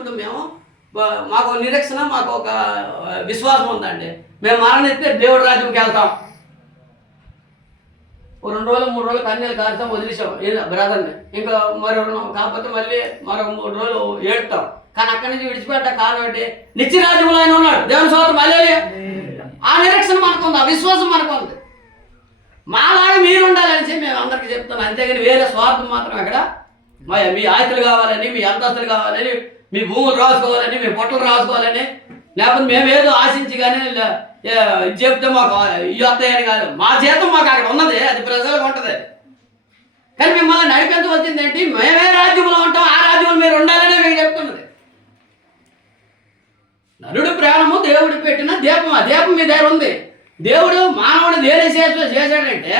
ఇప్పుడు మేము మాకు నిరీక్షణ, మాకు ఒక విశ్వాసం ఉందండి. మేము మరణిస్తే దేవుడి రాజ్యంకి వెళ్తాం. ఓ 2 రోజులు 3 రోజులు కన్నీళ్ళు కారుతాం, వదిలేసాం బ్రదర్ని. ఇంకా కాకపోతే మళ్ళీ మరో 3 రోజులు ఏడుతాం. కానీ అక్కడి నుంచి విడిచిపెట్ట కారణం ఏంటి? నిత్యరాజ్యంలో ఆయన ఉన్నాడు. దేవుని స్తోత్రం, హల్లెలూయా. ఆ నిరీక్షణ మనకు ఉంది, ఆ విశ్వాసం మనకు ఉంది. మాలాగా మీరు ఉండాలని మేము అందరికీ చెప్తున్నాం. అంతేగాని వేరే స్వార్థం మాత్రం అక్కడ మీ ఆస్తులు కావాలని, మీ అంతస్తులు కావాలని, మీ భూములు రాసుకోవాలని, మీ పొట్టలు రాసుకోవాలని, లేకపోతే మేమేదో ఆశించి కానీ చెప్తే మాకు ఇవి వస్తాయని కాదు. మా జీతం మాకు అక్కడ ఉన్నది, అది ప్రజలకు ఉంటుంది. కానీ మిమ్మల్ని నడిపించవచ్చింది ఏంటి? మేమే రాజ్యంలో ఉంటాం, ఆ రాజ్యంలో మీరు ఉండాలని మీకు చెప్తున్నది. నరుడు ప్రాణము దేవుడు పెట్టిన దీపం, ఆ దీపం మీ దగ్గర ఉంది. దేవుడు మానవుడు దేని చేశాడంటే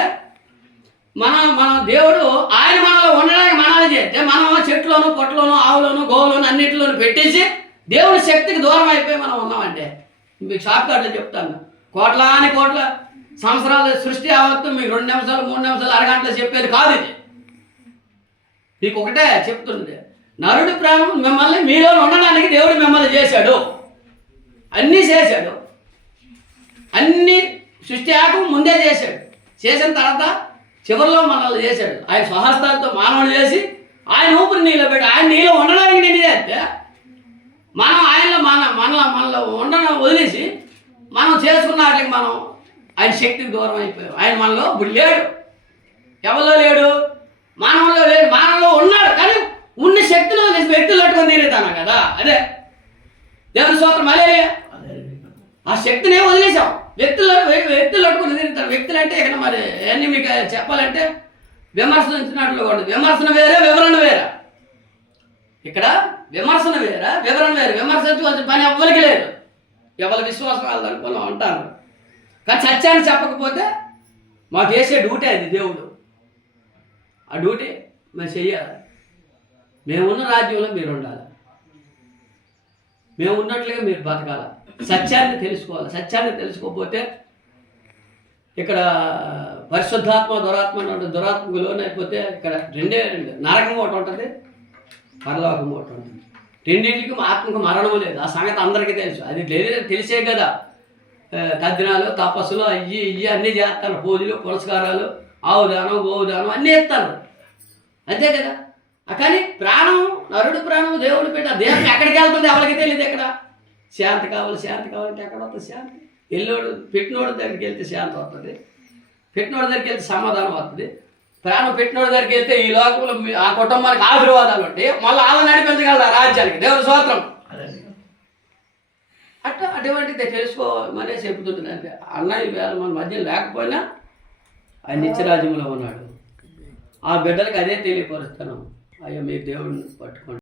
మన దేవుడు ఆయన మనలో ఉండడానికి మనల్ని చేస్తే మనం చెట్లోను, పొట్టలోను, ఆవులోను, గోవులోను అన్నింటిలోనూ పెట్టేసి దేవుడి శక్తికి దూరం అయిపోయి మనం ఉన్నామంటే మీకు షార్ట్ కట్లో చెప్తాను. కోట్ల సంవత్సరాల సృష్టి ఆవత్తు మీకు 2 నిమిషాలు 3 నిమిషాలు అరగంటలు చెప్పేది కాదు. ఇది మీకు ఒకటే చెప్తుంది. నరుడి ప్రాణం మిమ్మల్ని మీలో ఉండడానికి దేవుడు మిమ్మల్ని చేశాడు, అన్నీ చేశాడు. అన్నీ సృష్టి ఆకు ముందే చేశాడు. చేసిన తర్వాత చివరిలో మనల్ని చేశాడు. ఆయన స్వహస్తాలతో మానవుడు చేసి ఆయన ఊపిరి నీలో పెట్టి ఆయన నీలో ఉండడానికి నేను చేస్తే మనం ఆయనలో మనలో ఉండడం వదిలేసి మనం చేసుకున్న వాటికి మనం ఆయన శక్తికి దూరం అయిపోయాం. ఆయన మనలో ఇప్పుడు లేడు, ఎవరిలో లేడు, మానవుల్లో లేడు. మానవులో ఉన్నాడు కానీ ఉన్న శక్తిలో వ్యక్తులు పట్టుకొని తిరుగుతాను కదా. అదే దేవుని స్తోత్రం, హల్లెలూయా. ఆ శక్తిని వదిలేసాం. వ్యక్తులు పట్టుకుని తిరుగుతారు. వ్యక్తులు అంటే ఇక్కడ మరి అన్నీ మీకు చెప్పాలంటే విమర్శించినట్లు కూడా విమర్శన వేరే, వివరణ వేరే. ఇక్కడ విమర్శన వేరే, వివరణ వేరే. విమర్శించవలసిన పని ఎవ్వరికి లేదు, ఎవరి విశ్వాసం వాళ్ళని అనుకున్నాం అంటారు. కానీ సత్యాన్ని చెప్పకపోతే మాకు వేసే డ్యూటీ అది దేవుడు. ఆ డ్యూటీ మేము చెయ్యాలి. మేమున్న రాజ్యంలో మీరు ఉండాలి, మేము ఉన్నట్లుగా మీరు బతకాలి. సత్యాన్ని తెలుసుకోవాలి. సత్యాన్ని తెలుసుకోకపోతే ఇక్కడ పరిశుద్ధాత్మ దురాత్మకు లోనైపోతే ఇక్కడ రెండే నరకం ఒకటి ఉంటుంది, పరలోకం ఒకటి ఉంటుంది. రెండింటికి ఆత్మకు మరణము లేదు. ఆ సంగతి అందరికీ తెలుసు. అది తెలిసే కదా తద్దినాలు, తపస్సులు ఇవి అన్నీ చేస్తారు. పూజలు, పురస్కారాలు, ఆవుదానం, గోవుదానం అన్నీ ఇస్తారు. అంతే కదా. కానీ ప్రాణం, నరుడు ప్రాణం దేవుడు పెట్టి ఆ దేహం ఎక్కడికి వెళ్తుంది ఎవరికి తెలియదు. ఎక్కడ శాంతి కావాలంటే ఎక్కడ వస్తుంది శాంతి? పెట్టినోడు దగ్గరికి వెళ్తే శాంతి వస్తుంది, పెట్టినోడి దగ్గరికి వెళ్తే సమాధానం వస్తుంది. ప్రాణం పెట్టినోడి దగ్గరికి వెళ్తే ఈ లోకంలో ఆ కుటుంబానికి ఆశీర్వాదాలు ఉంటాయి. మళ్ళీ వాళ్ళని నడిపించగలరు ఆ రాజ్యానికి. దేవుని స్తోత్రం. అటువంటిది తెలుసుకోమనే చెబుతుంది. అంటే అన్నయ్య వేళ మన మధ్య లేకపోయినా ఆయన నిత్యరాజ్యంలో ఉన్నాడు. ఆ బిడ్డలకు అదే తెలియపరుస్తున్నాం. అయ్యో మీరు దేవుడిని పట్టుకోండి.